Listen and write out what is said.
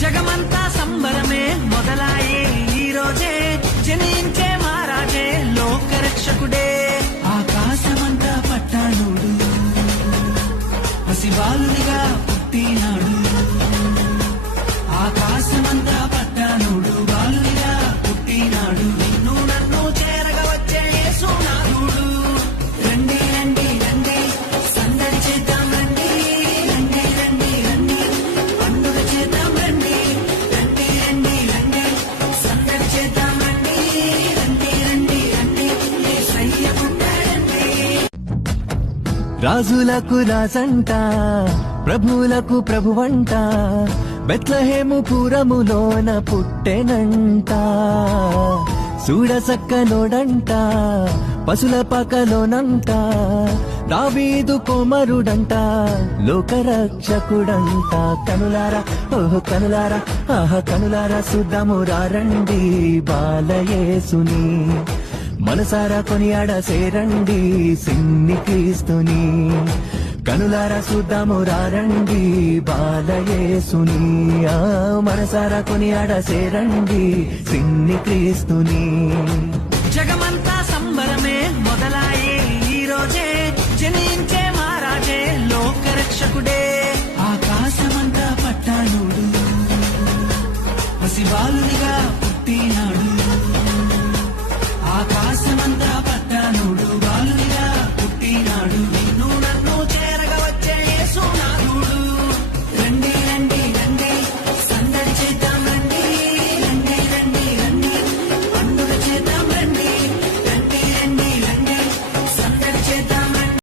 జగమంతా సంబరమే మొదలాయే ఈ రోజే, జనించే మహారాజే లోకరక్షకుడే. ఆకాశమంతా పట్టానుడు పసిబాలునిగా పుట్టినాడు. ఆకాశమంతా పట్టానుడు బాలునిగా పుట్టినాడు. నిన్ను నన్ను చేరగా వచ్చే యేసునాథుడు. రండి రండి రండి సందడి చేద్దాం రండి. రండి రండి రండి పండుగ చేద్దాం రండి. రండి రండి రండి సందడి చేద్దాం రండి. రండి రండి రండి యేసయ్య పుట్టాడండి. రాజులకు రాజంట, ప్రభువులకు ప్రభువంట, బెత్లహేము పురములోన పుట్టెనంట. చూడసక్కనోడంట, పశుల పకలోనంట, దావీదు కుమారుడంట, లోకరక్షకుడంట. కనులారా ఓహో కనులారా ఆహా కనులారా చూద్దాము రండి బాలయేసుని. మనసారా కొనియాడ సేరండి సిన్ని క్రీస్తుని. కనులారా చూద్దాము రండి బాలయేసుని. మనసారా కొనియాడ సేరండి సిన్ని క్రీస్తుని. జగమ